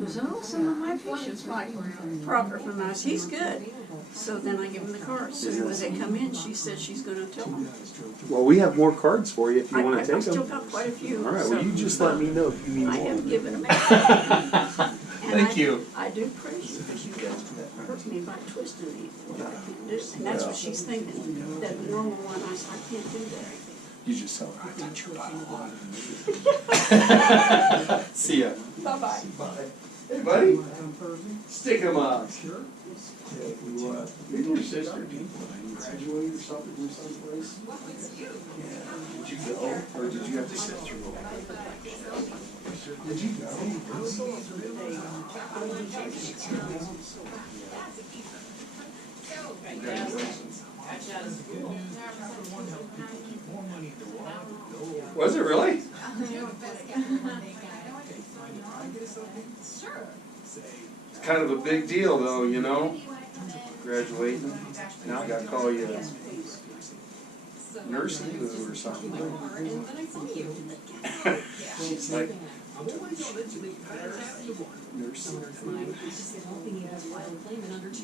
She goes, oh, some of my patients like proper from us. He's good. So then I give him the cards. So when they come in, she says she's going to tell them. Well, we have more cards for you if you want to take them. I've still got quite a few. All right, well, you just let me know if you need more. I have given them out. Thank you. I do praise you because you don't hurt me by twisting me. What I can't do. And that's what she's thinking. That normal one, I can't do that. You just tell her I touch your butt a lot. See ya. Bye-bye. Bye. Hey, buddy. Stick 'em up. Sure. Maybe your sister graduated or something from someplace? Yeah. Did you go? Or did you have to sit through all that? Did you go? Congratulations. Was it really? It's kind of a big deal, though, you know. Graduating. Now I got to call you nursing or something. It's like nursing.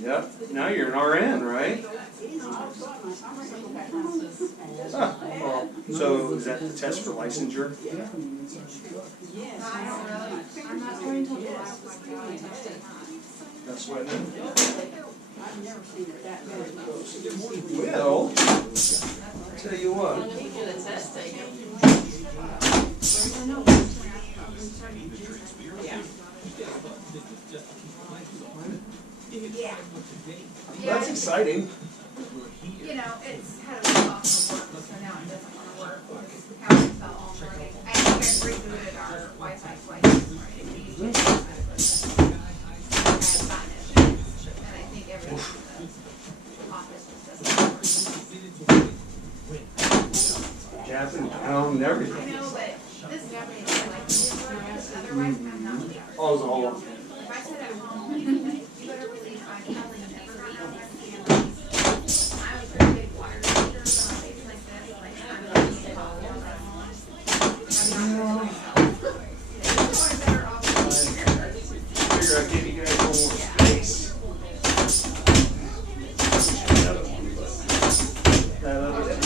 Yep. Now you're an RN, right? Huh. Well, so is that the test for licensure? That's what. Well, tell you what. Yeah. That's exciting. You know, it's had a week off of work, so now it doesn't want to work. How it felt all morning. I think I rebooted our Wi-Fi twice this morning. We usually have it, but I had gotten it. And I think everything in the office just doesn't work. Gapping down and everything. I know, but this Japanese, like, otherwise I'm not the hours. Oh, it's all. If I sit at home, you better believe I'm probably never be on there. I was a big water heater on a face like this, like I'm not eating coffee all that long. I'm not better off here. Figure I'd give you guys a little more space. That other table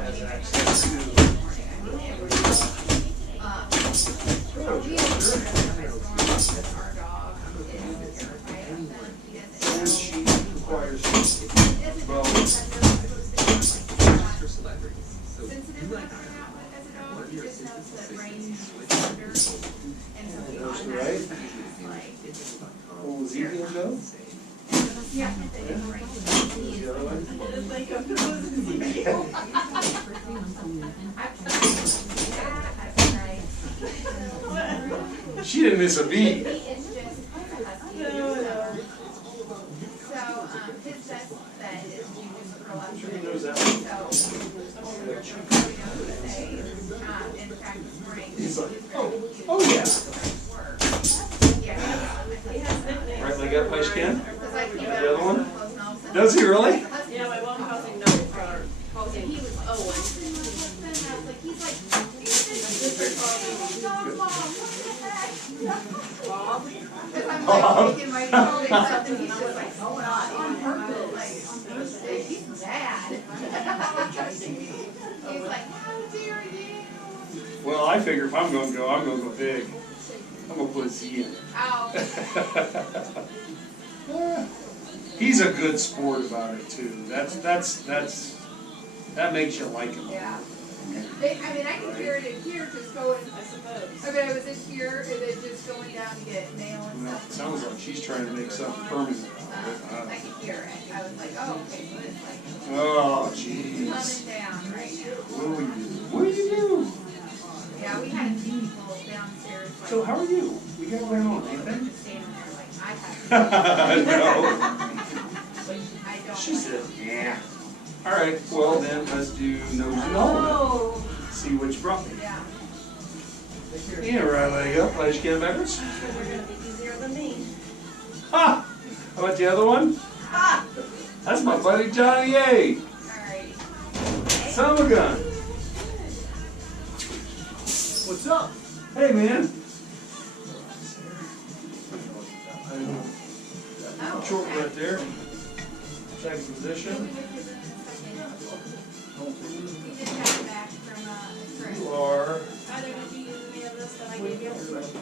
has access to. And she requires well. Sensitive when I come out as a dog, he just knows that rain is under, and so he automatically Right? like, Oh, was he gonna go? yeah, if it is rain. The other one? She didn't miss a beat. It's just a husky. So, his best bet is to just curl up. Sure he knows that one. In fact, this morning, He's like, oh yeah. Right leg up, push again. The other one? Does he really? Yeah, my mom housing note for housing. He was Owen. He's like, because I'm like taking my phone and stuff, and he's just like, oh, not on purpose. Like, he's bad. He's like, how dare you? Well, I figure if I'm gonna go big. I'm gonna put a Z in it. Ow. He's a good sport about it too. That makes you like him. Yeah. I mean, I can hear it in here just going, I suppose. I mean, I was in here and then just going down to get mail and Well, stuff. it sounds like she's trying to make something permanent. I can hear it. I was like, oh, okay, so it's like Oh, jeez. coming down right now. What do you do? Yeah, we had a few people downstairs. Like, So how are you? We got going on, anything? standing there like, I have. No. I don't. She said, yeah. All right, well then let's do nose and all. See what you brought me. Yeah. Yeah, right leg up, flash cam backwards. They're gonna be easier than me. Ha! How about the other one? Ah! That's my buddy Johnny A. Alright. Son of a gun. What's up? Hey man. Oh, Short okay. right there. Second position. He just got it back from a trip. You are Either did you use any of this that I gave you?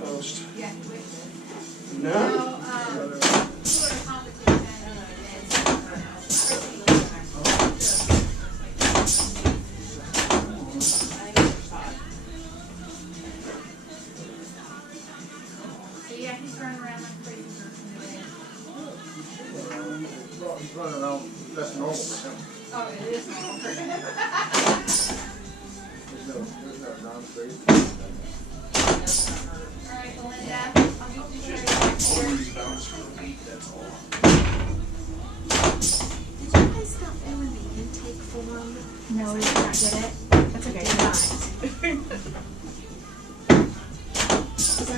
post. Yeah, he wishes. No? So, we were in a competition so yeah, he's running around like a crazy person today. He's running around, that's normal for him. Oh, it is normal for him. There's no non-crazy. Alright, Belinda, I'll help you carry back here. Bounce for a week, that's all. Did you guys stop doing the intake form? No, we did not get it. That's okay. Because I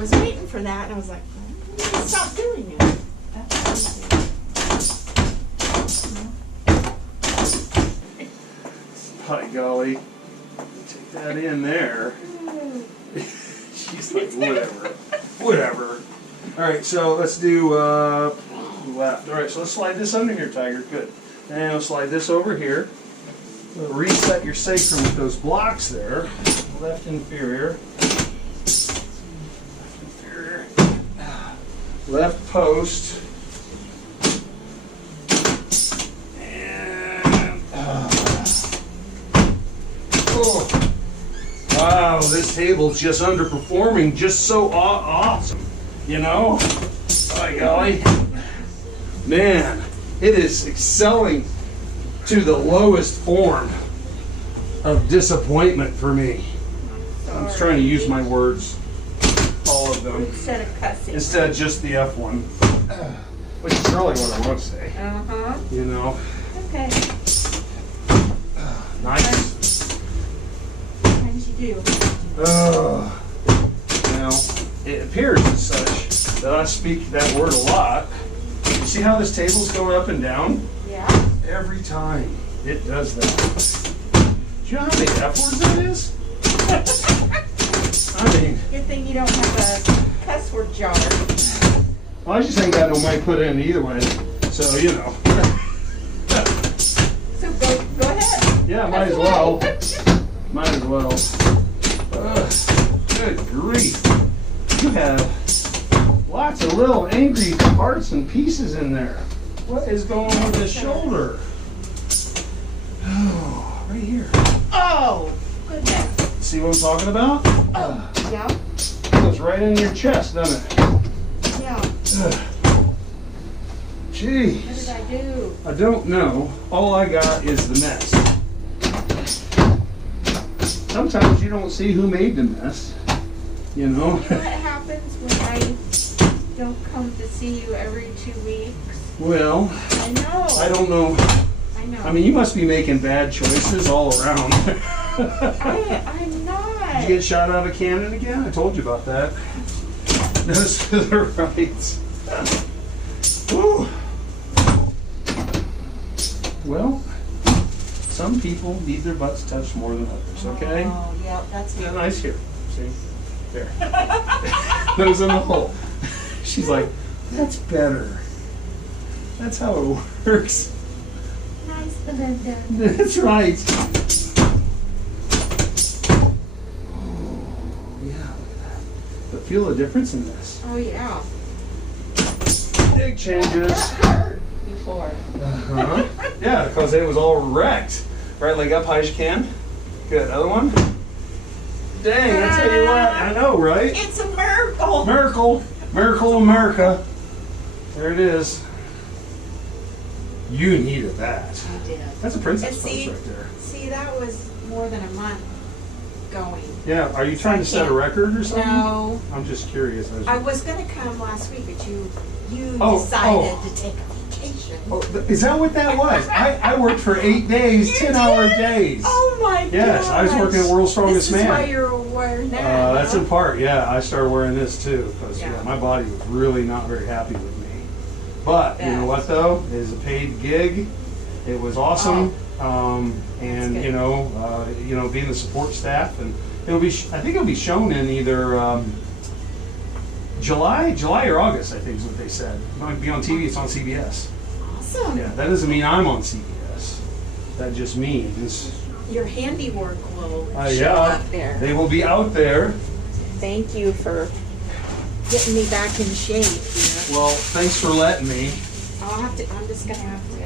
was waiting for that, and I was like, stop doing it. That's crazy. By golly. Take that in there. She's like, whatever. Whatever. Alright, so let's do left. Alright, so let's slide this under here, Tiger. Good. And we'll slide this over here. We'll reset your sacrum with those blocks there. Left inferior. Left inferior. Left post. And oh. Wow, this table's just underperforming, just so awesome, you know? By golly. Man, it is excelling to the lowest form of disappointment for me. I'm just trying to use my words, all of them, Instead of cussing. instead of just the F one, which is really what I want to say, Uh-huh. you know? Okay. Nice. Sometimes you do. Now, it appears as such that I speak that word a lot. You see how this table's going up and down? Yeah. Every time it does that. Do you know how many F words that is? I mean, Good thing you don't have a cuss word jar. well, I just ain't got no money put in either way. So, you know. So go ahead. Yeah, might as well. Might as well. Good grief. You have lots of little angry parts and pieces in there. What is going on with this shoulder? Oh, right here. Oh, goodness. See what I'm talking about? Yeah. It goes right in your chest, doesn't it? Yeah. Jeez. What did I do? I don't know. All I got is the mess. Sometimes you don't see who made the mess, you know? You know what happens when I don't come to see you every 2 weeks? Well, I know. I don't know. I know. I mean, you must be making bad choices all around. I'm not. Did you get shot out of a cannon again? I told you about that. Those for the rights. Whew. Well, some people need their butts touched more than others, okay? Oh, yeah, that's Isn't that me. nice here? See? There. Nose in the hole. She's like, that's better. That's how it works. Nice, Belinda. That's right. Yeah, look at that. But feel the difference in this. Oh, yeah. Big changes. Hurt before. Uh-huh. Yeah, because it was all wrecked. Right leg up high as you can. Good. Other one. Dang, I tell you what. I know, right? It's a miracle. Miracle. Miracle America. There it is. You needed that. I did. That's a princess And pose see, right there. see, that was more than a month going. Yeah, are you trying to set a record or something? No, I'm just curious. I was gonna come last week, but you Oh, decided oh. to take a vacation. Oh, is that what that was? I worked for 8 days, You 10-hour did? days. Oh my god! Yes, I was working at World's Strongest This is Man. why you're wearing that. That's huh? in part, yeah. I started wearing this too because Yeah. my body was really not very happy with me. But you know what though? It is a paid gig. It was awesome, and good. you know, being the support staff, and it'll be. I think it'll be shown in either July or August, I think is what they said. It might be on TV. It's on CBS. Awesome. Yeah, that doesn't mean I'm on CBS. That just means Your handiwork will show yeah, up there. they will be out there. Thank you for getting me back in shape here. Well, thanks for letting me. I'm just gonna have to.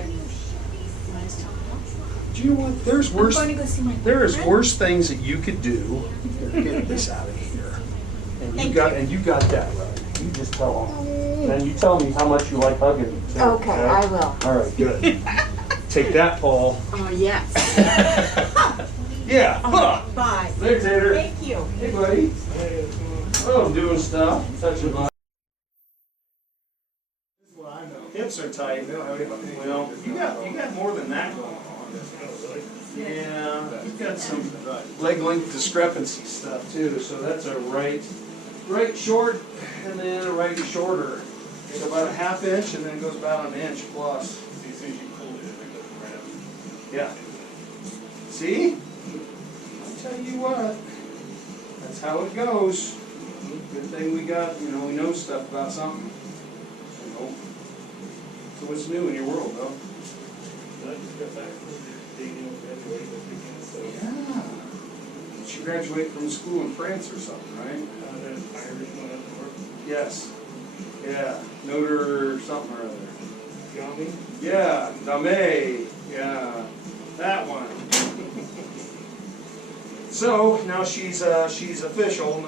Do you know what? There's worse. I'm going to go see my There's boyfriend. worse things that you could do. Get this out of here. And Thank you got that right. You just tell them. Then you tell me how much you like hugging me. too, Okay, I will. All right, good. Take that, Paul. Oh, yes. Yeah. Huh. Bye. There, Tater. Thank you. Hey, buddy. Oh, I'm doing stuff. Touching my. Hips are tight. Well, you got more than that going on. Yeah, you've got some leg length discrepancy stuff too. So that's a right short, and then a right shorter. So about a ½ inch, and then it goes about an inch plus. Yeah. See? I'll tell you what. That's how it goes. Good thing we got, we know stuff about something. So what's new in your world, though? Yeah. Did you graduate from school in France or something, right? Yes. Yeah. Notre something or other. Yeah. Dame. Yeah. That one. So now she's official.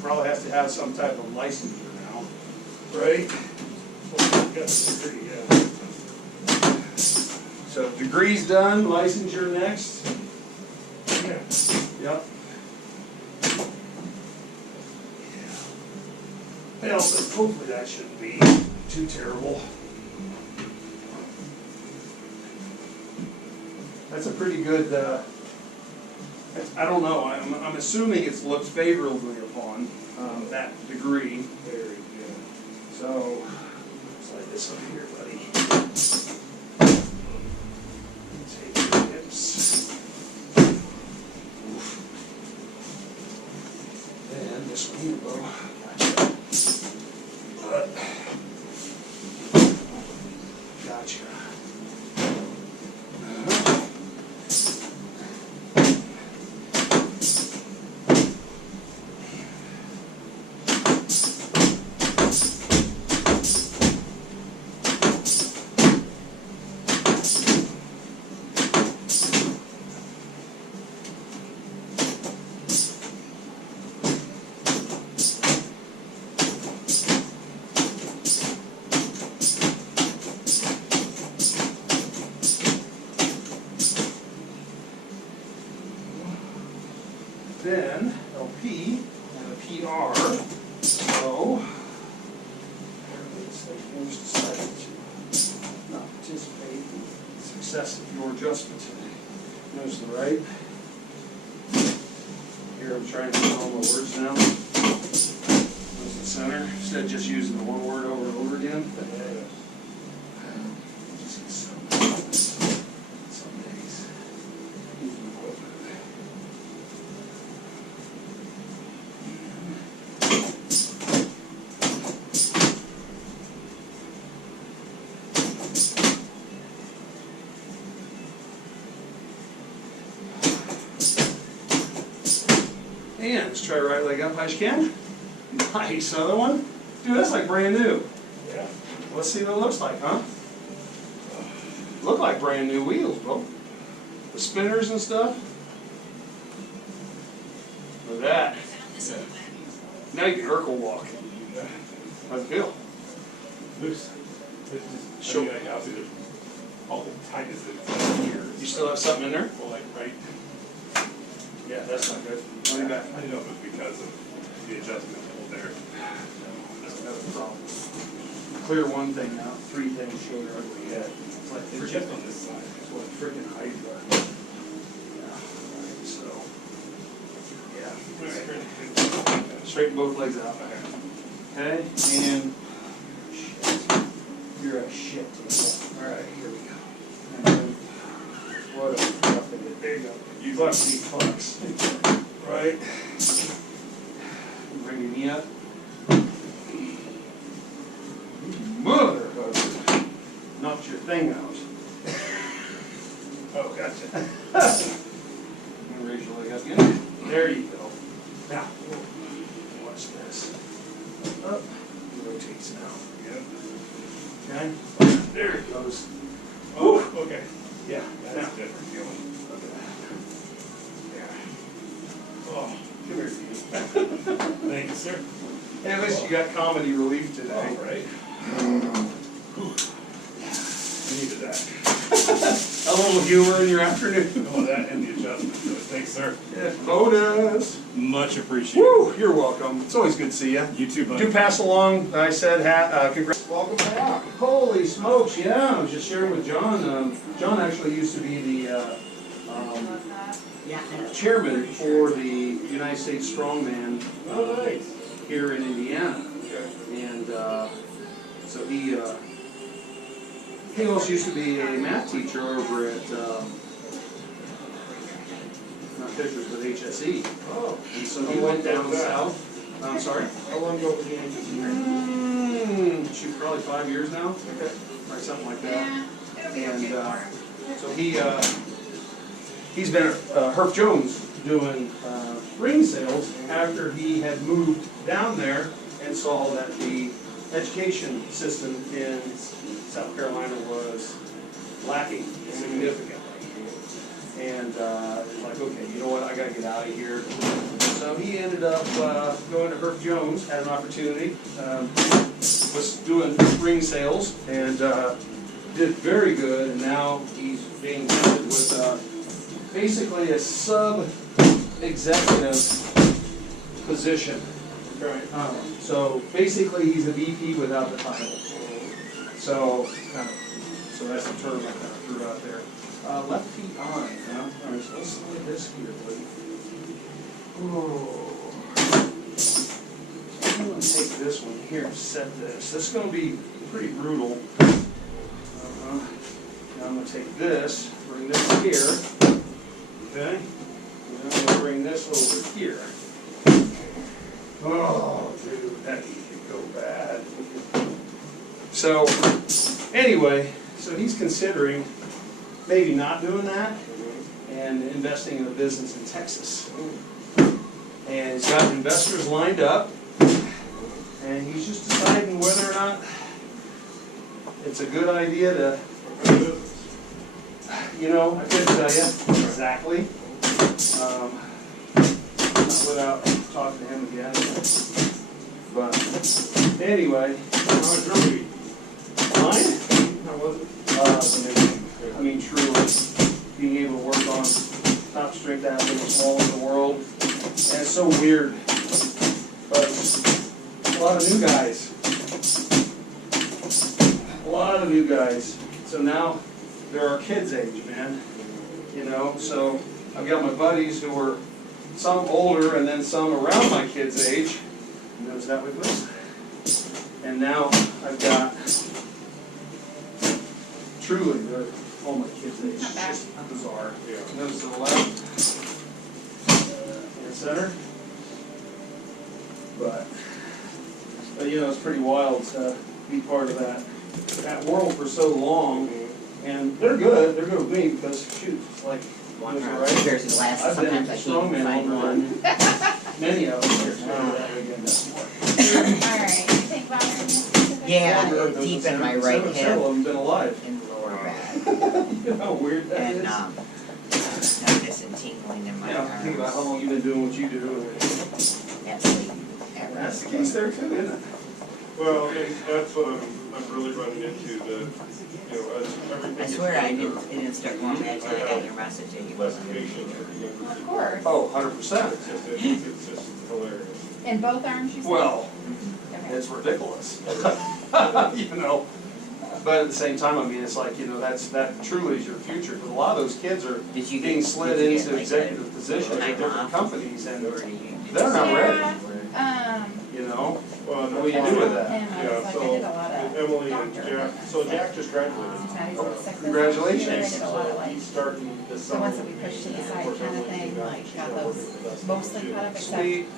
Probably has to have some type of licensure now, right? So degree's done, licensure next. Yep. Well, but hopefully that shouldn't be too terrible. That's a pretty good. I don't know. I'm assuming it's looked favorably upon that degree. So slide this up here, buddy. Take your hips. And this one here, Bo. Gotcha. Then LP and a PR. So who's decided to not participate in the success of your adjustment. Notice the right. Here I'm trying to put all my words down. Notice the center. Instead of just using the one word over and over again. Just get some days. Using equipment. And let's try right leg up high as you can. Nice, another one. Dude, that's like brand new. Yeah. Let's see what it looks like, huh? Look like brand new wheels, bro. The spinners and stuff. Look at that. Now you can Urkel walk. How's it feel? Loose. Sure. All the tightness that's here. You still have something in there? Well, like right. Yeah, that's not good. Let me back. I don't know if it's because of the adjustment there. That's another problem. Clear one thing out, 3 things showed her ugly head. It's like It's just on this side. It's what freaking Hydra. Yeah. Alright, so. Yeah. Straighten both legs out. Okay, and you're a shit. Alright, here we go. And then, what a fucking, there you go. You fucks. Right. Bring your knee up. thing out. Oh, gotcha. And raise your leg up again. There you go. Now, watch this. Up, rotates now. Yep. Okay? There it goes. Oh, okay. Yeah. That's Now, a different feeling. look at that. Yeah. Oh, Come here, Steve. thank you, sir. Hey, at least you got comedy relief today. All right. I needed that. A little humor in your afternoon. Oh, that and the adjustment to it. Thanks, sir. Yeah, bonus. Much appreciated. Woo, you're welcome. It's always good to see you. You too, buddy. Do pass along, I said, congrats. Welcome back. Holy smokes, yeah, I was just sharing with John. John actually used to be the chairman for the United States Strongman Oh, nice. here in Indiana. Okay. And so he also used to be a math teacher over at, not Fisher's, but HSE. Oh. And so he went down south. I'm sorry? How long ago was the agency? Shoot, probably 5 years now, Okay. or something like that. Yeah, it'll be okay And for him. so he's been at Herf Jones doing ring sales after he had moved down there and saw that the education system in South Carolina was lacking significantly. And he's like, okay, you know what, I gotta get out of here. So he ended up going to Herf Jones, had an opportunity, was doing ring sales, and did very good, and now he's being tempted with basically a sub-executive position. Right. So basically he's a VP without the title. So that's the term I kind of threw out there. Left feet on, huh? All right, so let's slide this here, buddy. Oh. I'm gonna take this one here and set this. This is gonna be pretty brutal. Now I'm gonna take this, bring this here, okay? And then I'm gonna bring this over here. Oh, dude, that could go bad. So, anyway, so he's considering maybe not doing that and investing in a business in Texas. And he's got investors lined up, and he's just deciding whether or not it's a good idea to, I couldn't tell you exactly, not without talking to him again. But anyway, How was your week? mine, How was it? I mean, truly, being able to work on top strength athletes all over the world, and it's so weird, but a lot of new guys. A lot of new guys. So now they're our kids' age, man. So I've got my buddies who are some older and then some around my kids' age. Notice that with this. And now I've got truly they're all my kids' age. It's just bizarre. Yeah. Notice to the left and center. But it's pretty wild to be part of that world for so long. And they're good with me because shoot, it's like One those are round right. compares to the last. I've been Sometimes I can't strongman find longer one. than many of them. That weekend. Alright, anything bothering you specifically? Yeah, Longer, deep those in my several- right hip Several of them been alive. and lower back. You know how weird that is? And numbness and tingling in my arms. Think about how long you've been doing what you do. Absolutely. That's the case there too, isn't it? Well, and that's what I'm really running into, as everything. I swear I didn't start going bad until I got your message that you Less wasn't gonna patient be for younger Of people. course. Oh, 100%. It's just hilarious. In both arms, you said? Well, Okay. it's ridiculous. But at the same time, I mean, it's like, that truly is your future, because a lot of those kids are Did you being get- slid did you get, into like, executive a positions at time different off? companies, and Or do you- they're not ready, Yeah, Well, What do you do with that? him, I was Yeah, like, I so did a lot of Emily and doctor Jack, appointments. so Jack just graduated. Since now he's in the sick Congratulations. business, I did a lot of like, He's starting this the summer. ones that we pushed to the side kind of thing, like got those mostly cut up except Sweet. And,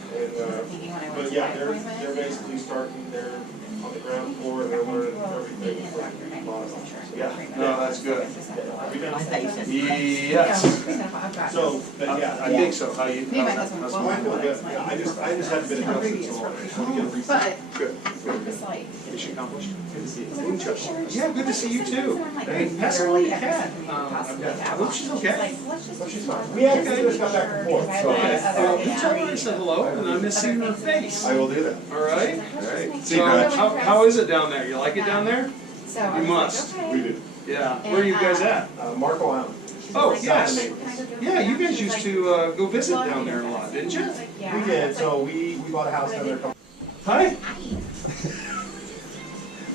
thinking when I went but to yeah, my they're appointment. basically starting there on the ground floor, they're learning everything from body wasn't sure. Yeah, no, that's good. I thought you said. Yes, I've got. So, but yeah, I think so. How you? Me and my husband, how's well, mine Well, going? good. Yeah, I just haven't been adjusted so long. I just want to get a reset. But Good. I'm just like. Mission accomplished. Good to see you. I'm pretty sure it's Yeah, good to see you too. Hey, pass it on to Kat. I hope she's okay. Oh, she's fine. We had to just got back and forth, so. You tell her I said hello, and I miss seeing her face. I will do that. All right? Alright. So, how is it down there? You like it down there? So I You was must. like, We okay. do. Yeah. Where are you guys at? Marco Island. Oh, Like, yes. can I go do Yeah, you guys She's used like, to go visit down there a lot, didn't you? yeah. We did, so we bought a house down there a couple. Hi.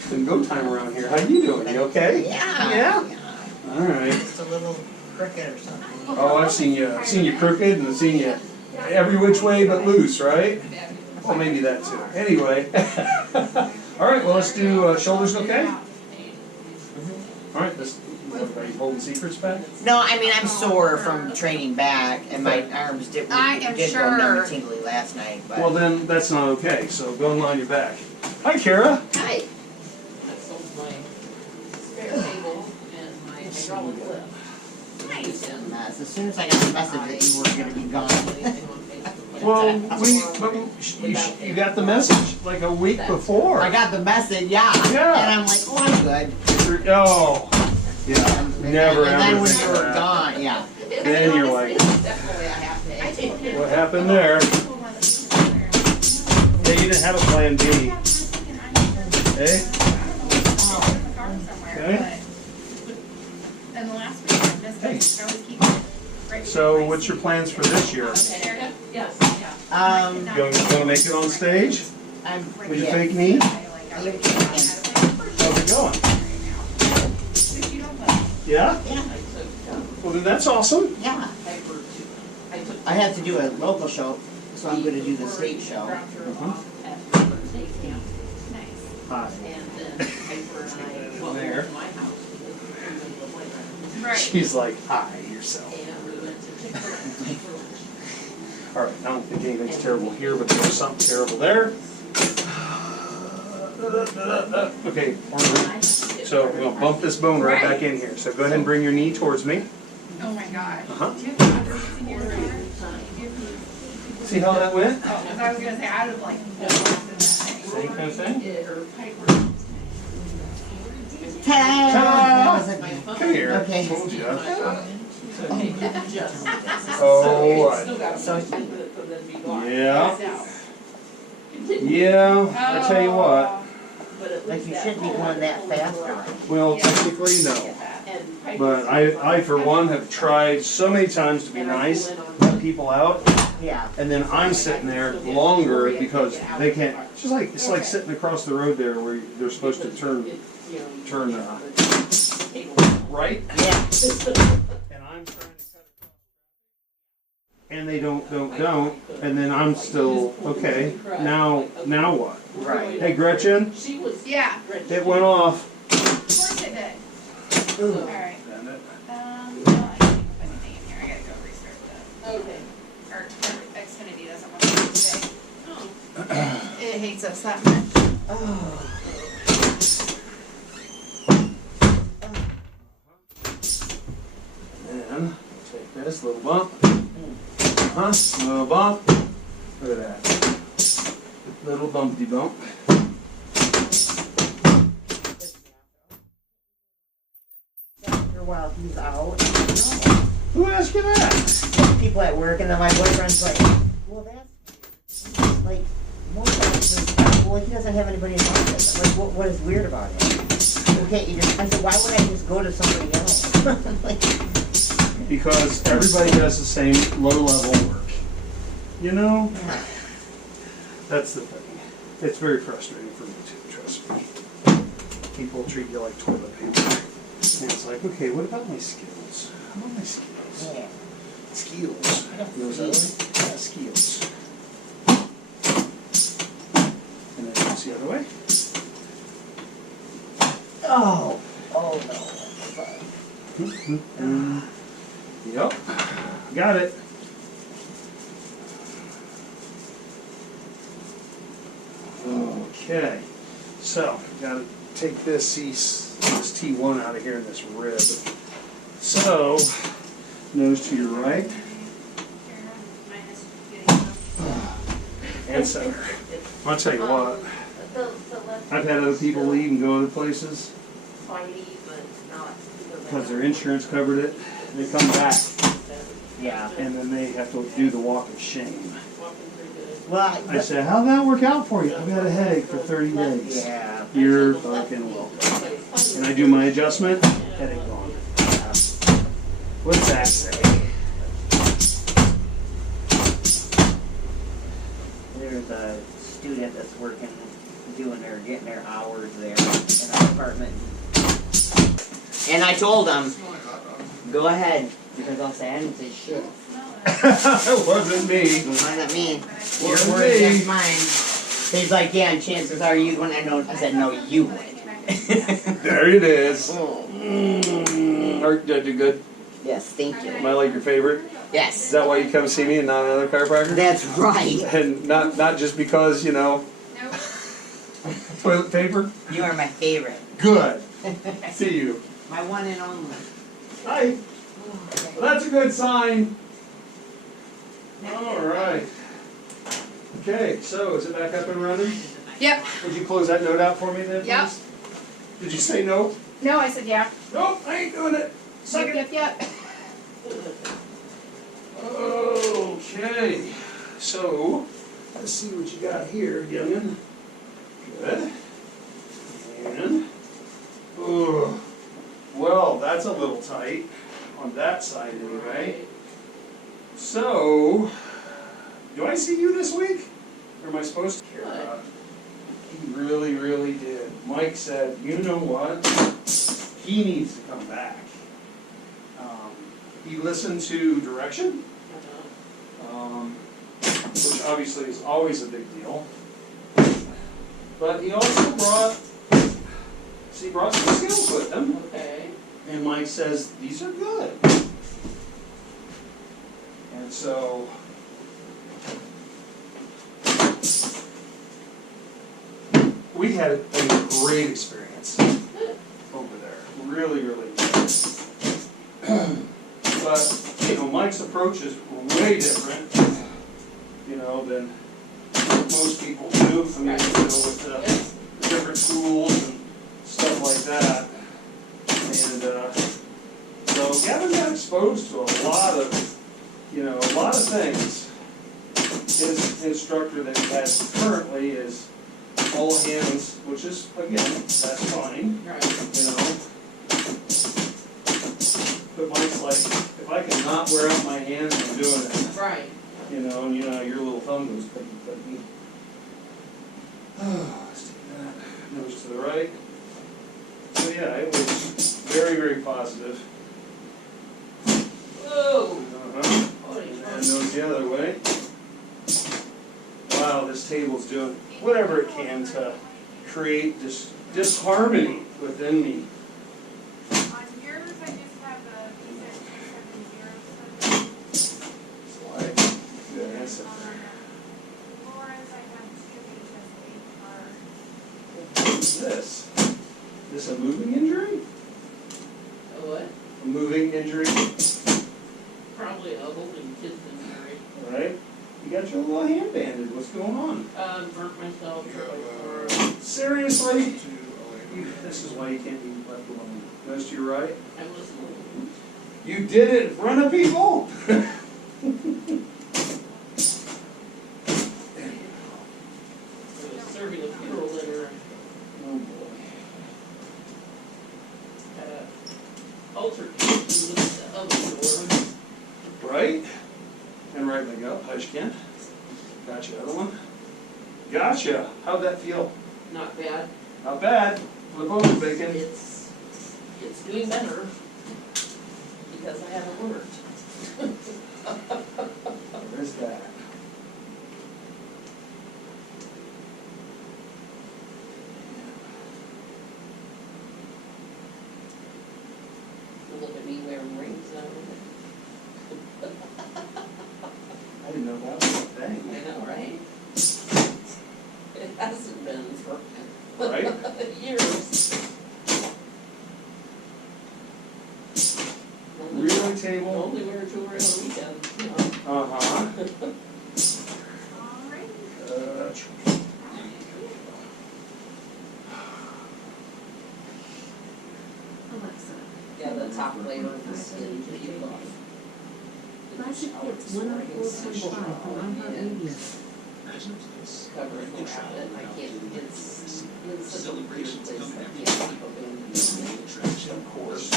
Been go time around here. How you doing? You okay? Yeah. Yeah? All right. Just a little crooked or something. Oh, I've seen you crooked and I've seen you every which way but loose, right? Well, maybe that too. Anyway. All right, well, let's do shoulders, okay? All right, are you holding secrets back? No, I mean, I'm sore from training back, and my arms did go numb and tingly last night, but. Well, then that's not okay, so go and lie on your back. Hi, Kara. Hi. As soon as I got the message that you were gonna be gone. Well, you got the message like a week before. I got the message, yeah. Yeah. And I'm like, oh, I'm good. Oh, yeah, never And then ever when think you of were that. gone, yeah. Then you're like, what happened there? Yeah, you didn't have a plan B. Hey? Okay. And the last week, I missed it. I always keep it right So what's your plans for this year? You gonna make it on stage I'm. with your fake knee? You're kicking. How's it going? Yeah? Yeah, Well, then that's awesome. yeah. I have to do a local show, so I'm gonna do the state show. Hi. There. Right. She's like, hi, yourself. All right, I don't think anything's terrible here, but there's something terrible there. Okay, so we're gonna bump this bone right back in here. So go ahead and bring your knee towards me. Oh my gosh. Uh-huh. Do you have others in your car? See how that went? Oh, because I was gonna say, I would have like, Same kind of thing? Ta-da! Come here. Okay. Told ya. Oh, what? So, Yeah. Yeah, I tell you what. like, you shouldn't be going that fast. Well, technically, no. But I, for one, have tried so many times to be nice, let people out, Yeah. and then I'm sitting there longer because they can't. It's like sitting across the road there where they're supposed to turn right, Yeah. and I'm trying to cut across, and they don't, and then I'm still okay. Now what? Right. Hey, Gretchen, yeah, it went off. of course it did. Alright. And it- No, I can't put anything in here, I gotta go restart that. Okay. Or Xfinity doesn't want to do it today. It hates us that much. Then take this little bump. Little bump. Look at that. Little bumpy bump. After a while, he's out. Who asked you that? People at work, and then my boyfriend's like, well, that's weird. Like, most officers, well, he doesn't have anybody in the office. I'm like, what is weird about it? Okay, I said, why would I just go to somebody else? Like, Because everybody does the same low level work. You know? yeah. That's the thing. It's very frustrating for me too, trust me. People treat you like toilet paper. And it's like, okay, what about my skills? How about my skills? Yeah. Skills. Those other? Yeah, skills. And then goes the other way. Oh no. Yep. Got it. Okay. So, got it take this T1 out of here in this rib. So, nose to your right. And center. I'll tell you what, I've had other people leave and go other places because their insurance covered it. They come back. Yeah. And then they have to do the walk of shame. Well, I said, how'd that work out for you? I've got a headache for 30 days. yeah. You're fucking welcome. And I do my adjustment, headache gone. What's that say? There's a student that's getting their hours there in our department. And I told him, go ahead, because I'll say I didn't say shit. It wasn't me. It wasn't me. Your Wasn't word me. against mine. He's like, yeah, and chances are you would. I said, no, you would. There it is. Mm. Did I do good? Yes, thank you. Am I like your favorite? Is Yes. that why you come see me and not another chiropractor? That's right. And not just because, you know, Nope. toilet paper? You are my favorite. Good. See you. My one and only. Hi. Well, that's a good sign. All right. Okay, so is it back up and running? Yep. Would you close that note out for me then, please? Yep. Did you say no? No, I said yeah. Nope, I ain't doing it. Suck it. Yep. Okay, so let's see what you got here, youngin'. Good. And, well, that's a little tight on that side anyway. So, do I see you this week? Or am I supposed to care about it? He really, really did. Mike said, you know what? He needs to come back. He listened to direction, which obviously is always a big deal. But he also brought some skills with him. Okay. And Mike says, these are good. And so, we had a great experience over there. Really, really good. But, you know, Mike's approach is way different, you know, than most people do. I mean, you know, with the different tools and stuff like that. And so Gavin got exposed to a lot of things. His instructor that he has currently is all hands, which is, again, that's fine, you know. But Mike's like, if I can not wear out my hands, I'm doing it. Right. You know, and you know, your little thumb goes clicky. Let's take that. Nose to the right. So yeah, it was very, very positive. Whoa. And nose the other way. Wow, this table's doing whatever it can to create this disharmony within me. On yours, I just have a P670. Slide. Good answer. On Laura's, I have two What is this? Is this a moving injury? A what? A moving injury? Probably a holding kids injury. Alright. You got your little hand banded. What's going on? Burnt myself. Seriously? This is why you can't be left alone. Nose to your right. I was a little. You did it in front of people? I was serving a funeral dinner. Oh boy. Had a altercation with the other door. Right? And right leg up. Hush again. Gotcha. Other one. Gotcha. How'd that feel? Not bad. Not bad. Flip over, bacon. It's doing better because I haven't worked. Where's that? Look at me wearing rings now. I didn't know that was a thing. I know, right? It hasn't been for Right? Years. Relay table. Only wear jewelry on the weekend, you know. Uh-huh. Alexa, Yeah, the top layer of the skin that you love. classic hits 104.5 from iHeartRadio. Covering around it, I can't, it's such a weird place that I can't keep opening. Of course.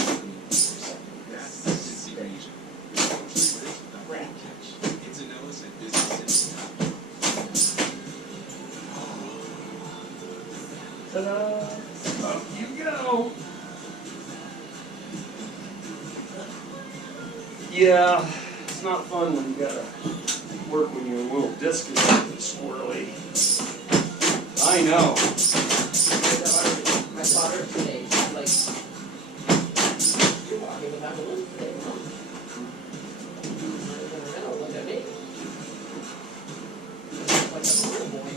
Ta-da! Up you go! Yeah, it's not fun when you gotta work when your little disc is squirrely. I know. My daughter today, she's like, you're walking without a limp today, Mom. I don't look at me. Like a little boy.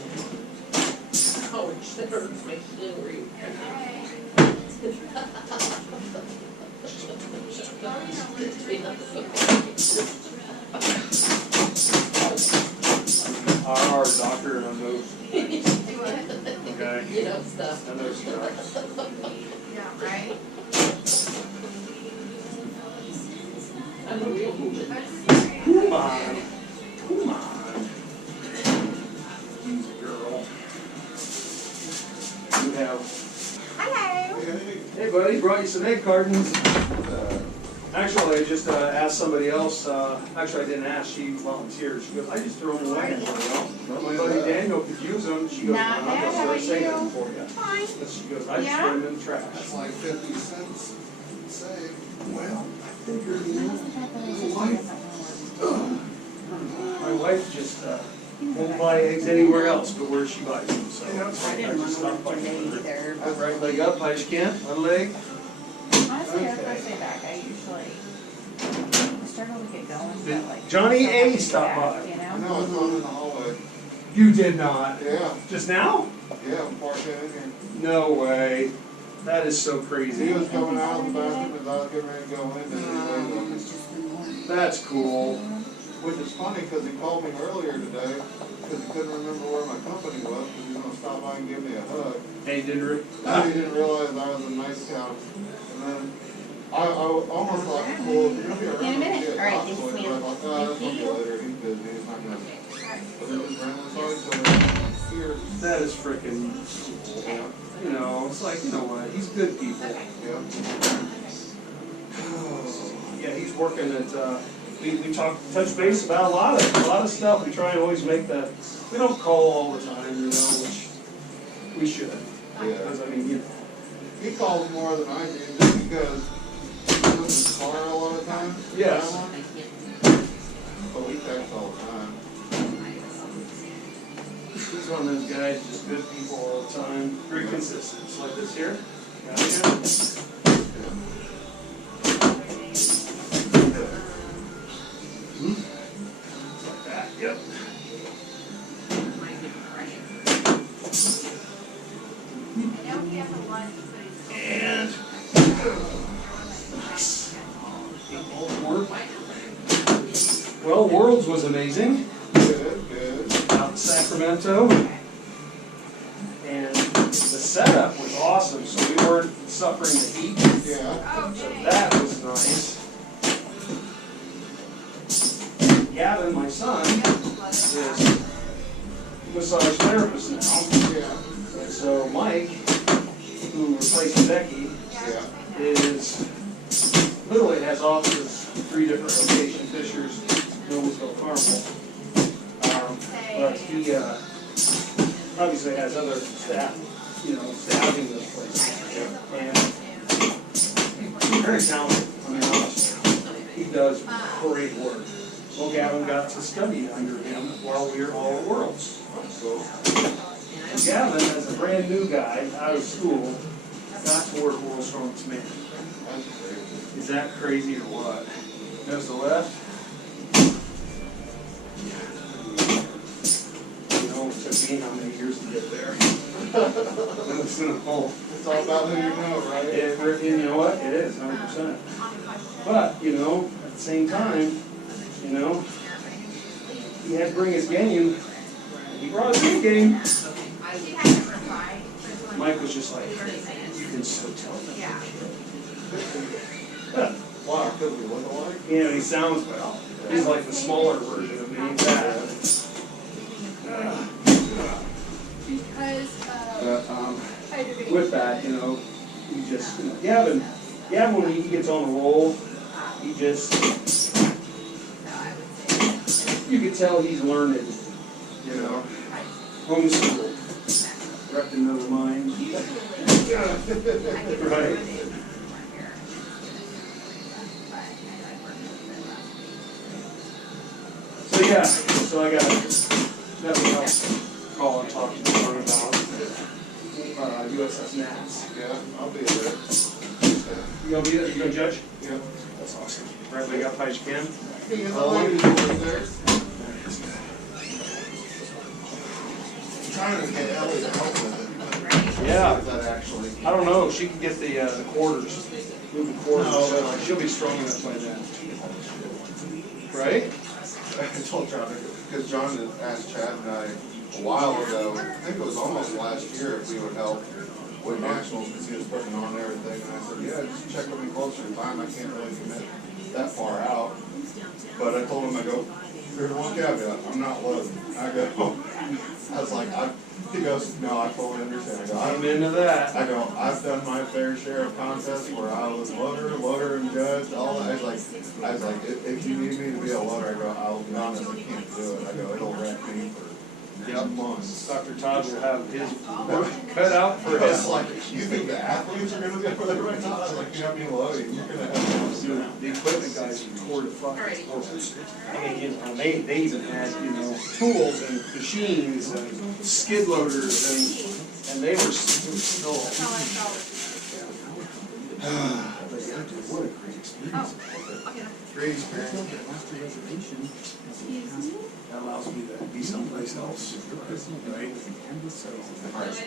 Ouch, that hurts my shin where you. Our doctor knows. Okay. You know stuff. I know stuff. Yeah, right? I'm a real woman. Come on. Come on. Easy girl. You have. Hello. Hey buddy, brought you some egg cartons. Actually, I just asked somebody else, actually I didn't ask, she volunteered. She goes, I just threw them away. My buddy Daniel could use them. She goes, Not I'm not bad, gonna how start are saving you? them for you. Fine. But she goes, I just Yeah? threw them in the trash. That's like 50 cents saved. Well, I figured, you know, my wife just won't buy eggs anywhere else but where she buys them, so I just stopped buying them. Right leg up, high as you can, one leg. Honestly, our Okay. first day back, I usually struggle to get going, Did but like. Johnny so A happy to stop get by? back, You I know? know, it's on in the hallway. You did not. Yeah, Just now? yeah, parked in here. No way. That is so He crazy. was coming out of the bathroom as I was getting ready to go in, and he waited on me. That's cool. Which is funny, because he called me earlier today, because he couldn't remember where my company was, because he was gonna stop by and give me a hug. Hey, didn't He didn't realize I was in Nice Town. And then, I almost thought, well, if you're gonna be around, In a minute. get All right, Knoxville, thanks, but I ma'am. thought, oh, that's gonna be later, he's busy, he's not gonna. But then just randomly saw each other here. That is freaking cool. You know, it's like, you know what, he's good people. Yeah. Yeah, he's working at, we touch base about a lot of stuff. We try and always make that, we don't call all the time, you know, which we should. Yeah. Because, I mean, you know. He calls more than I do, just because he's in his car a lot of times. Yes. But we text all the time. He's one of those guys, just good people all the time, very consistent. It's like this here. Got it. It's like that, yep. I know he has a lunch, but he's. And nice. Work. Well, Worlds was amazing. Good, good. Out in Sacramento. And the setup was awesome, so we weren't suffering the heat. Yeah. Oh, So dang. that was nice. Gavin, my son, is a massage therapist now. Yeah. And so Mike, who replaced Becky, Yeah. is literally has offices in 3 different locations, Fishers, Noblesville, Carmel. But he obviously has other staff, you know, staffing those places. And he's very talented, I mean, honestly. He does great work. Well, Gavin got to study under him while we were all at Worlds. So Gavin, as a brand new guy out of school, got to work World's Strongest Man. That's crazy. Is that crazy or what? There's the left. You know, took me how many years to get there. Listen, oh, It's all about who you know, right? and you know what? It is, 100%. But, you know, at the same time, you know, he had to bring his game. He brought his game. Mike was just like, you can so tell that. Yeah. Why? Because we look alike? You know, he sounds well. He's like the smaller version of me. Because, But with that, you know, he just, you know, Gavin, when he gets on the roll, he just, you could tell he's learning, you know, homeschool, wrapped in another mind. Right. So yeah, so I got nothing else call and talk to John about USS Nats. Yeah, I'll be there. You gonna be there? You gonna judge? Yeah. That's awesome. Right, we got high as you can. What is it there? I'm trying to get Ellie to help with it. Yeah. That actually. I don't know. She can get the quarters, move the quarters. No. She'll be strong enough by then. Right? I told John, because John had asked Chad and I a while ago, I think it was almost last year, if we would help with nationals, because he was putting on everything, and I said, yeah, just check with me closer in time, I can't really commit that far out. But I told him, I go, here's one caveat, I'm not loaded. I go, I was like, he goes, no, I totally understand. I go, I'm into that. I go, I've done my fair share of contests where I was loader and judge, all that. I was like, if you need me to be a loader, I go, I'll be honest, I can't do it. I go, it'll wreck me for months. Dr. Todd will have his work cut out for I was him. like, you think the athletes are gonna be over there right now? I was like, you have me loading, you're gonna have to do it. The equipment guys record the fucking courses. I mean, you know, they even had, you know, tools and machines and skid loaders and they were still. What a great experience. Great experience. That allows me to be someplace else, right? So,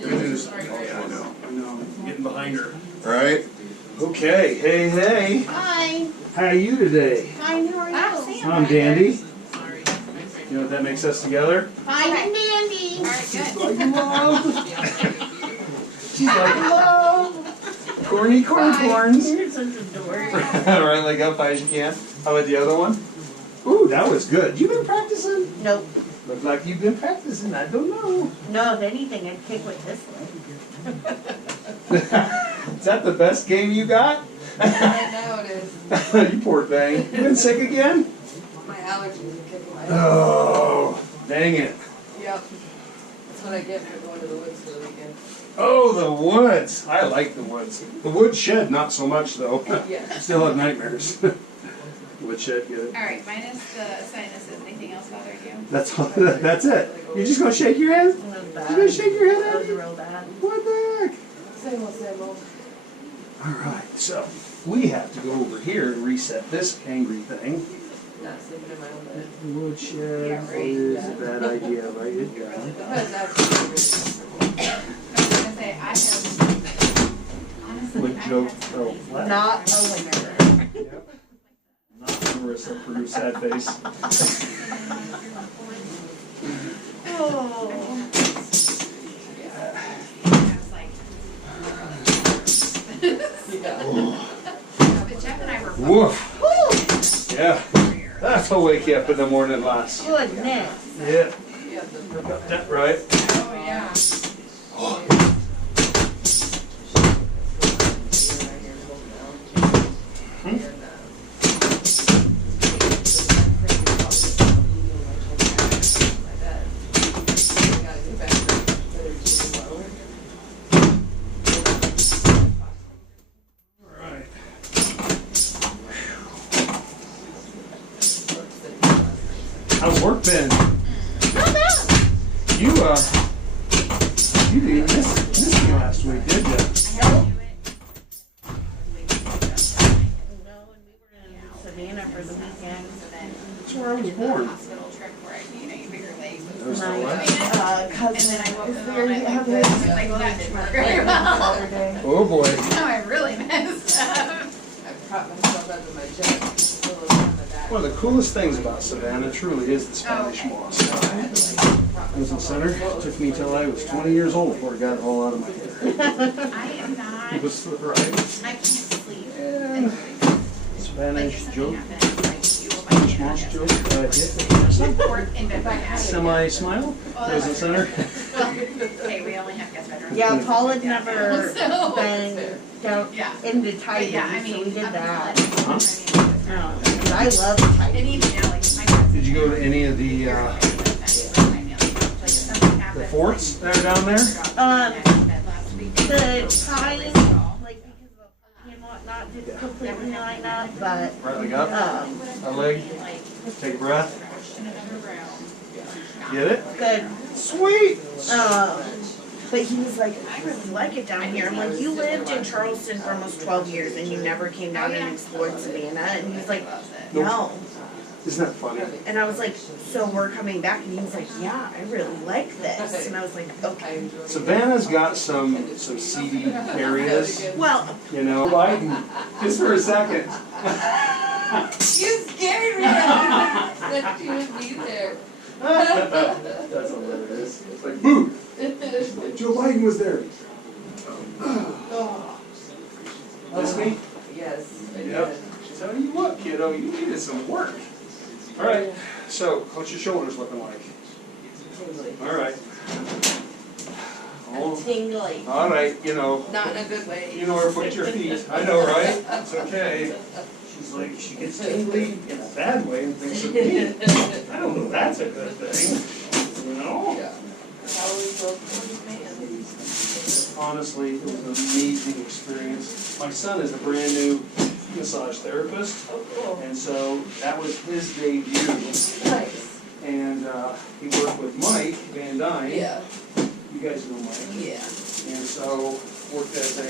Good news. yeah, I know, I'm getting behind her. Right? Okay, hey. Hi. How are you today? Fine, how are you? I'm dandy. You know what that makes us together? Fine and dandy. Like love. She's like love. Corny corns. You're such a dork. Right, like up high as you can. How about the other one? Ooh, that was good. You been practicing? Nope. Look like you've been practicing. I don't know. No, if anything, I'd kick with this one. Is that the best game you got? I know it is. You poor thing. You been sick again? My allergies are kicking my ass. Oh, dang it. Yep. That's what I get for going to the woods for the weekend. Oh, the woods. I like the woods. The woodshed, not so much though. Yeah. Still have nightmares. Woodshed, get it? Alright, minus the sinuses, anything else bothering you? That's all. That's it. You're just gonna shake your head? It was You're bad. gonna shake your head That at was me? real bad. What the heck? Same old. All right, so we have to go over here and reset this angry thing. Not sleeping in my own bed. The woodshed Yeah, right. is a bad idea, right? It got it. That's actually really I was gonna say, I have, honestly, Would I joke, have oh, some what? Not a winner. Yep. Not Marissa for your sad face. Oh. But Jeff and I were Woof. Yeah. That'll wake you up in the morning, lass. Goodness. Yeah. Yeah, the Got that right. oh yeah. Alright. How's work been? You didn't miss me last week, did you? No, and we were in Savannah for the weekend. That's where I was born. Hospital trip where you bigger legs. There's no My way. cousin. then I woke is up there. and You I have went, his like, well, that didn't work very well. Saturday. Oh, boy. No, I really messed up. I propped myself under my chest. A little time of that. One of the coolest things about Savannah truly is the Spanish moss. I had to like prop I was in myself center. It took me till I was 20 years old before it got it all out of my hair. I am not, It was right. I can't sleep. And Like, Spanish if something joke. happens, like, you will Spanish find moss out. joke. Hit. Or in bed right now. Semi-smile. I was in center. Hey, we only have guest bedrooms. Yeah, Paul had never So- been down Yeah. into But tighties, yeah, I so mean, we did up that. until then, Huh? I mean, But I love and tighties. even now, like, my dad's. Did you go to any of the forts that are down there? The time, like because of the and whatnot, didn't completely line up, but Right leg up, a leg, take a breath. Get it? good. Sweet! But he was like, I really like it down here. I'm like, you lived in Charleston for almost 12 years and you never came down and explored Savannah? And he was like, no. Isn't that funny? And I was like, so we're coming back? And he was like, yeah, I really like this. And I was like, okay. Savannah's got some seedy areas, Well, you know. Biden, just for a second. You scared me. That you would be there. That's hilarious. It's like, boo! Joe Biden was there. Listening? Yes. I Yep. did. Tell you what, kiddo, you needed some work. All right, so what's your shoulders looking like? All right. Oh, tingly. all right, you know. Not in a good way. You know where to put your feet. I know, right? It's okay. She's like, she gets tingly in a bad way and thinks of me. I don't know that's a good thing. You know? Yeah. How we broke one man. Honestly, it was an amazing experience. My son is a brand new massage therapist, Oh, cool. and so that was his debut. Nice. And he worked with Mike Van Dyne. Yeah. You guys know Mike. Yeah. And so worked as a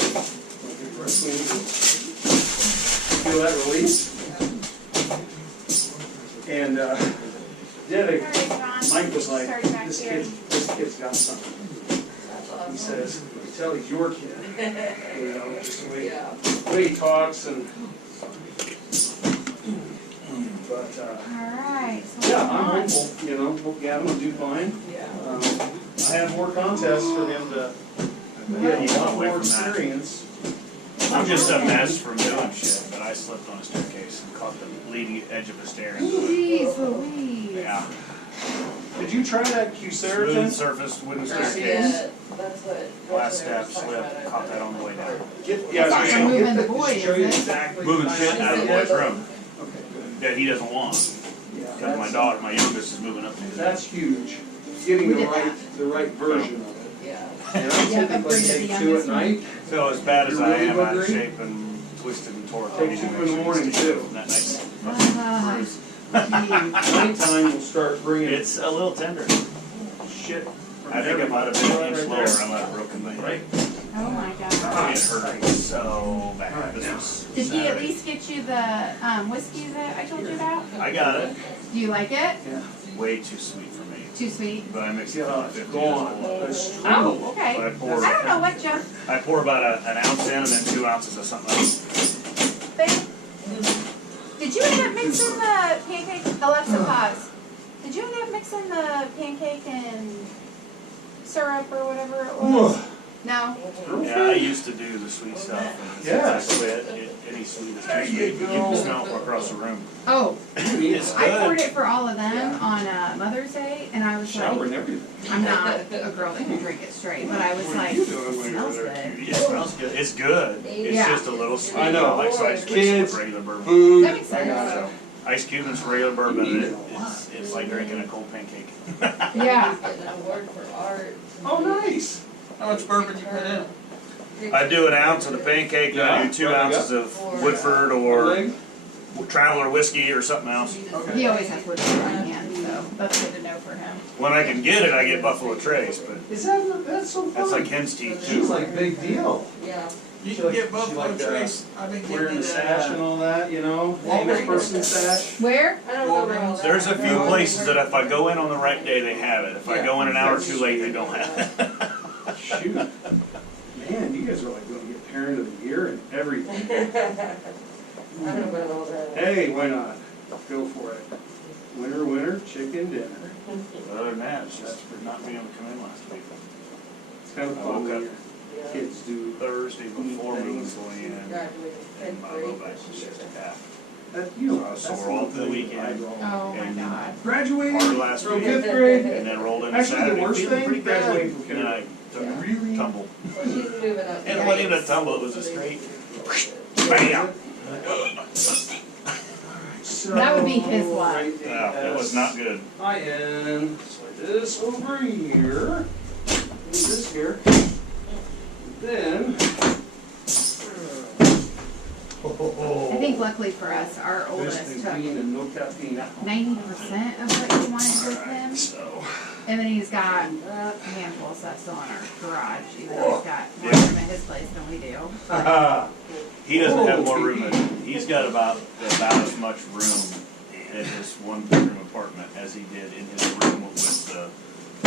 feel that release? And did a, Mike was like, this kid's got something. He says, I can tell he's your kid. You know, just the way he talks and but Alright, so yeah, I'm hopeful, you know, hope Gavin will do fine. I have more contests for him to get a lot more experience. I'm just a mess from doing shit, but I slipped on a staircase and caught the leading edge of the stair. Jeez Louise. Yeah. Did you try that Smooth Q-Ceratin? surface, wooden Yeah, staircase. that's what. Last step, slip, caught that on the way down. Yeah, Sorry, I was moving gonna the get boy, to show you isn't it? exactly. Moving shit out of the boy's room Okay, good. that he doesn't want. Yeah, Because my daughter, my youngest, is moving up to that's huge. Getting the right version of it. Yeah. And I'm Yeah, typically upgraded take the 2 at youngest night. So as bad as You're I really am, out of hungry? shape and twisted and torn. Take 2 in the morning too. That nice. Nighttime will start bringing It's a little tender. shit. I think I might have been an inch lower, I might have broken my Right? Oh my god. It hurt so bad. This was Did he at Saturday. least get you the whiskey that I told you about? I got it. Do you like it? Yeah. Way too sweet for me. Too sweet? But I mixed it Yeah, up 50 go on. years old. Oh, okay. But I pour, I don't know what Jeff, I pour about an ounce in and then 2 ounces of something else. babe. Did you end up mixing the pancake, Alexa pause. Did you end up mixing the pancake and syrup or whatever it was? No? Yeah, I used to do the sweet stuff. And Yeah. since I quit, any sweet is There too you sweet. You go. can smell it from across the room. Oh, It's I poured good. it for all of them on Mother's Day and I was Shower like, and everything. I'm not a girl that can drink it straight, but I was What are like, you it doing when you're smells over there? good. It smells good. It's good. It's Yeah. just a little sweet. I know. I like ice cubes Kids, with regular bourbon. Food. That makes sense. So, ice cube and some regular bourbon. It's like drinking a cold pancake. Yeah. Getting an award for art. Oh, nice. How much bourbon you put in? I do an ounce of the pancake, and I do 2 ounces of Woodford or Leg? Traveler whiskey or something else. He always has Woodford on hand, so that's good to know for him. When I can get it, I get Buffalo Trace, but Is that's so fun? that's like hen's teeth She's too. like big deal. Yeah. You She can like- get she both like of that. Trace. I've been Wearing getting the you sash that. and all that, you know, famous person sash. Where? I don't know about all that. There's a few No. places that if I go in on the right day, they have it. If I go in an hour too late, they don't have it. Shoot. Man, you guys are like going to get parent of the year and everything. I don't know about all that. Hey, why not? Go for it. Winner, winner, chicken dinner. Other than that, it's just for not being able to come in last week. It's kind of I fun woke when up your kids do. Thursday before we was going in, Graduated and fifth my grade. low back was just a half. That, you know, I was that's sore all the through the weekend. Oh my God. Graduating Part of last from week. 5th grade. And then rolled into Actually, the Saturday, worst feeling thing, pretty bad. graduating from And then I kindergarten. took a tumble. Well, she's moving up. And it wasn't even a tumble, it was a straight bam. So, That would be his luck. right Yeah, it was not good. IN, slide this over here, move this here, then. I think luckily for us, our oldest There's took caffeine and no caffeine. 90% of what he wanted with him. So, And then he's got a handful of stuff still in our garage, even though he's got more room at his place than we do. he doesn't have more room than, he's got about as much room in his one-bedroom apartment as he did in his room with the,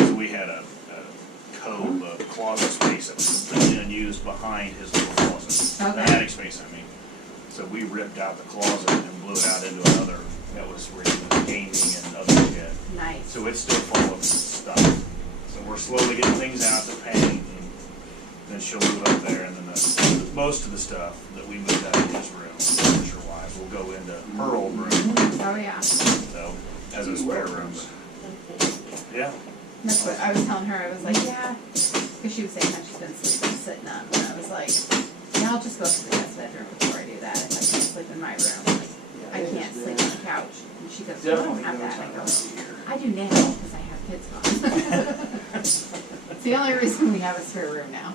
so we had a cove, a closet space that was completely unused behind his little closet. Okay. The attic space, I mean. So we ripped out the closet and blew it out into another, that was where he was gaming and other shit. Nice. So it's still full of stuff. So we're slowly getting things out to paint, and then she'll move up there, and then most of the stuff that we moved out of his room, furniture-wise, will go into her old room. Oh, yeah. So, as a spare room. Yeah. That's what I was telling her. I was like, yeah, because she was saying how she's been sleeping sitting up. And I was like, yeah, I'll just go to the guest bedroom before I do that. If I can't sleep in my room, like, I can't sleep on the couch. And she goes, well, I don't have that. And I go, I do now because I have kids gone. It's the only reason we have a spare room now.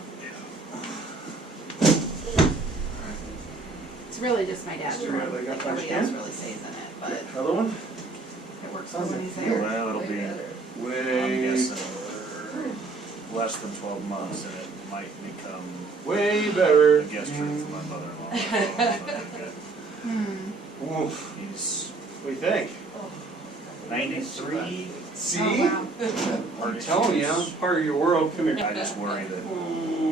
It's really just my dad's room. Like, nobody else really stays in it, but Other one? it works for when he's there. Well, it'll be, I'm Way, guessing, less than 12 months, and it might become way better. a guest room for my mother-in-law. Oof. He's What do you think? 93. See? Oh, wow. I'm telling you, I'm part of your world. Come here. I just worry that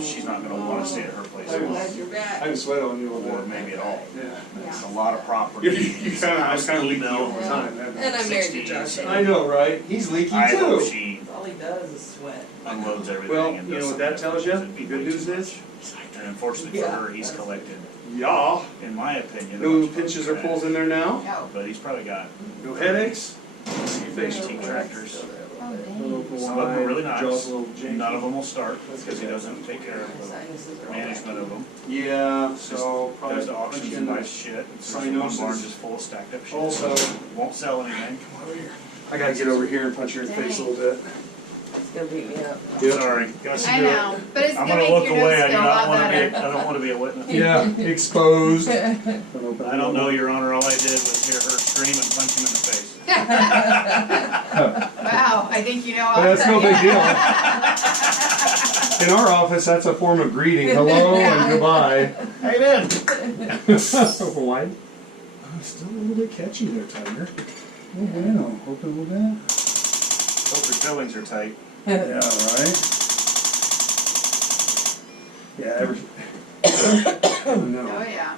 she's not gonna wanna stay at her place I long, Glad you're back. can sweat on you a little or bit. maybe at all. Yeah. It's a lot of property. You kind of, I was kind of leaky all the time. And I'm married to Josh. I know, right? He's leaky I hope too. she All he does is sweat. unloads everything Well, and you does know what that something tells you? that'd be The good way news too is, much. And unfortunately for her, he's collected, yeah, in my opinion. a no bunch of pinches or trash. pulls in there now. No. But he's probably got No headaches. 15 tractors. Oh, Don't dang. know why. Some of them are really Jaw's nice. a little janky. None of them will start because he doesn't take care of the Sinuses are all management of them. Yeah, so probably There's the auctions punch and in buy shit. There's one Cyanosis. barn just full of stacked up shit. Also, Won't sell anything. I gotta get over here and punch her in the face a little bit. It's gonna beat me up. Sorry. Got I know, but it's I'm gonna gonna make look your away. nose I do feel a not lot wanna be, better. I don't wanna be a witness. Yeah, exposed. I don't know, Your Honor. All I did was hear her scream and punch him in the face. Wow, I think you know all But that's no big deal. deal. In our office, that's a form of greeting. Hello and goodbye. Amen. Why? I'm still a little bit catchy there, Tiger. Oh, wow. Open a little bit. Hope your fillings are tight. Yeah, right? Yeah, oh, no. Oh, yeah.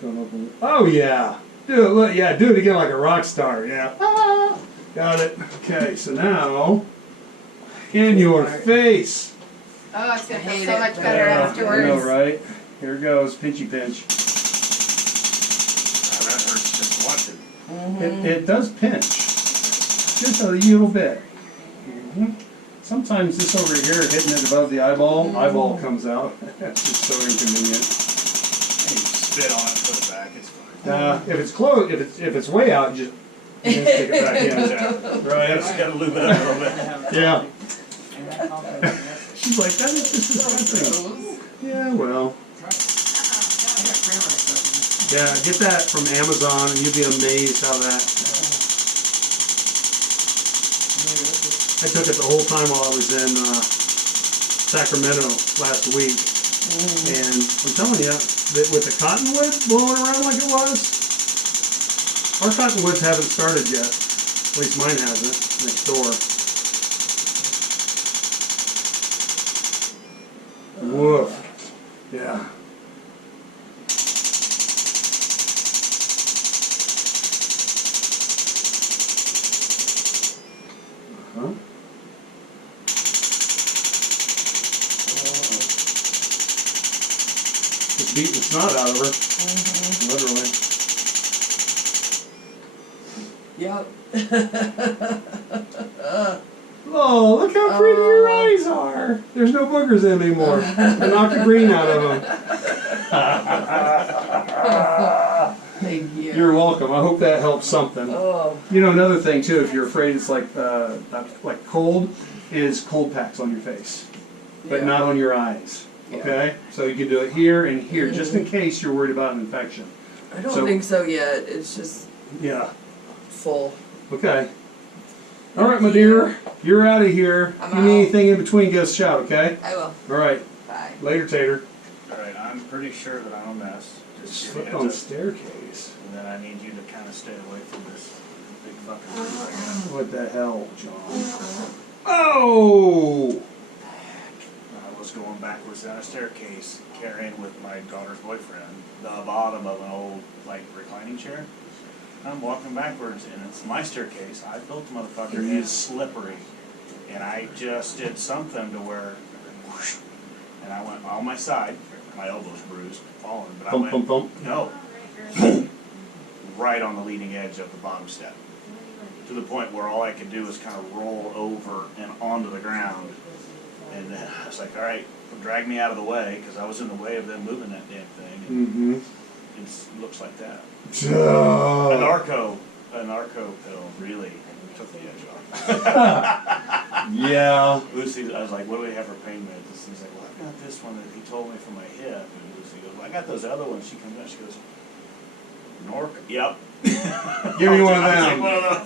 Don't open it. Oh, yeah. Do it, look, yeah, do it again like a rock star, yeah. Ah, got it. Okay, so now, in your face. Oh, it's gonna feel hate so it. much better Yeah, afterwards. I know, right? Here it goes, pinchy pinch. That hurts just watching. It does pinch, just a little bit. Mhm. Sometimes this over here, hitting it above the eyeball comes out. That's just so inconvenient. And you spit on it, put it back. It's fine. If it's close, if it's way out, you just stick it back in. Right. Just gotta lube it up a little bit. Yeah. She's like, that is just disgusting. Yeah, well. Yeah, get that from Amazon and you'll be amazed how that. I took it the whole time while I was in Sacramento last week. And I'm telling you, that with the cottonwood blowing around like it was, our cottonwoods haven't started yet. At least mine hasn't, next door. Woof. Yeah. Uh-huh. Just beating the snot out of her. Literally. Yep. Oh, look how pretty your eyes are. There's no boogers in them anymore. I knocked the green out of them. Thank you. You're welcome. I hope that helps something. Oh. You know, another thing too, if you're afraid it's like cold, is cold packs on your face, but not on your eyes. Okay? So you can do it here and here, just in case you're worried about an infection. I don't think so yet. It's just full. Okay. All right, my dear. You're out of here. If you need anything in between, give us a shout, okay? I will. All right. Bye. Later, Tater. All right, I'm pretty sure that I'm a mess. Just give me Slip a on heads up. staircase. And then I need you to kind of stay away from this big fucking room right now. What the hell, John? Oh! I was going backwards down a staircase, carrying with my daughter's boyfriend the bottom of an old, like, reclining chair. I'm walking backwards, and it's my staircase. I built the motherfucker. It's slippery. And I just did something to where, whoosh, and I went on my side. My elbow's bruised, falling, but I went, no, right on the leading edge of the bottom step. To the point where all I could do was kind of roll over and onto the ground. And then I was like, all right, drag me out of the way, because I was in the way of them moving that damn thing. And it looks like that. A narco pill really took the edge off. Yeah. Lucy, I was like, what do we have for pain meds? And he's like, well, I've got this one that he told me for my hip. And Lucy goes, well, I got those other ones. She comes out, she goes, Norco? Yep. Give me one of them.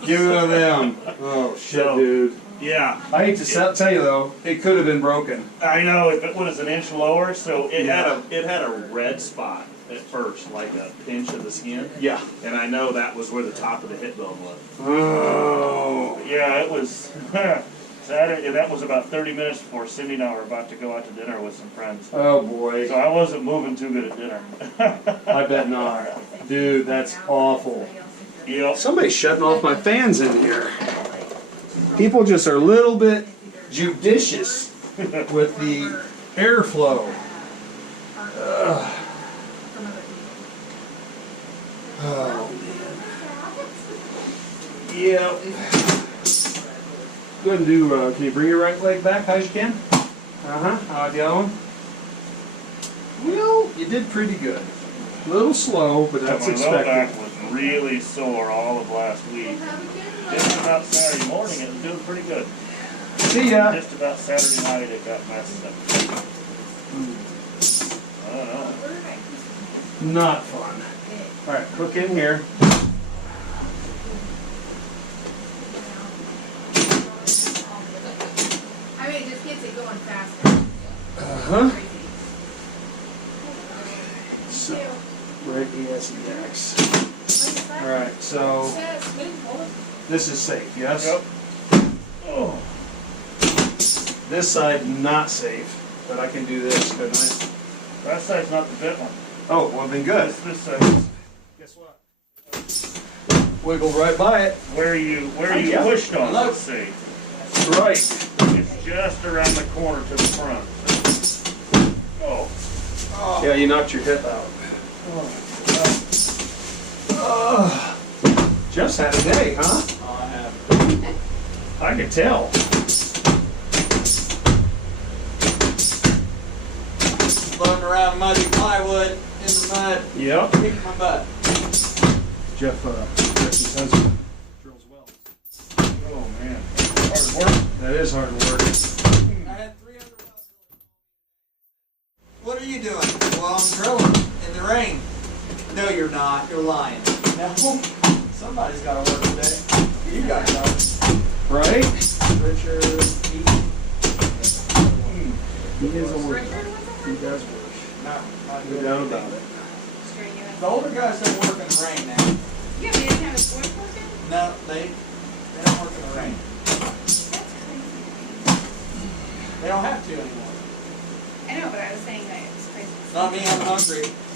Give me one of them. Oh, shit, dude. Yeah. I hate to tell you, though, it could have been broken. I know, if it was an inch lower, so it had a red spot at first, like a pinch of the skin. Yeah. And I know that was where the top of the hip bone was. Oh. Yeah, it was Saturday, and that was about 30 minutes before Cindy and I were about to go out to dinner with some friends. Oh, boy. So I wasn't moving too good at dinner. I bet not. Dude, that's awful. Yep. Somebody's shutting off my fans in here. People just are a little bit judicious with the airflow. Oh, man. Yeah. Go ahead and do, can you bring your right leg back high as you can? Uh-huh. How you going? Well, you did pretty good. A little slow, but that's My low back expected. was really sore all of last week. Just about Saturday morning, it was doing pretty good. See ya. Just about Saturday night, it got messed up. I don't know. Not fun. All right, hook in here. I mean, it just gets it going faster. Uh-huh. So, right ESEX. All right, so this is safe, yes? Yep. Oh. This side not safe, but I can do this, couldn't I? That side's not the bit one. Oh, well then good. This side. Guess what? Wiggled right by it. Where you Yeah. pushed on, Hello. let's see. That's right. It's just around the corner to the front. Oh. Yeah, you knocked your hip out. Jeff's had a day, huh? I have. I could tell. Floating around muddy plywood in the mud. Yep. Kick my butt. Jeff, Jeff's husband drills wells. Oh man. Hard work. That is hard work. I had 300 wells. What are you doing? Well, I'm drilling in the rain. No, you're not. You're lying. No. Somebody's got to work today. You got to. Right? Richard, He is a worker. He does work. not No doing doubt anything. about it. Strenuous. The older guys don't work in the rain now. Yeah, they didn't have a sport working? No, they don't work in the rain. That's crazy. They don't have to anymore. I know, but I was saying that it's crazy. Not me, I'm hungry. Give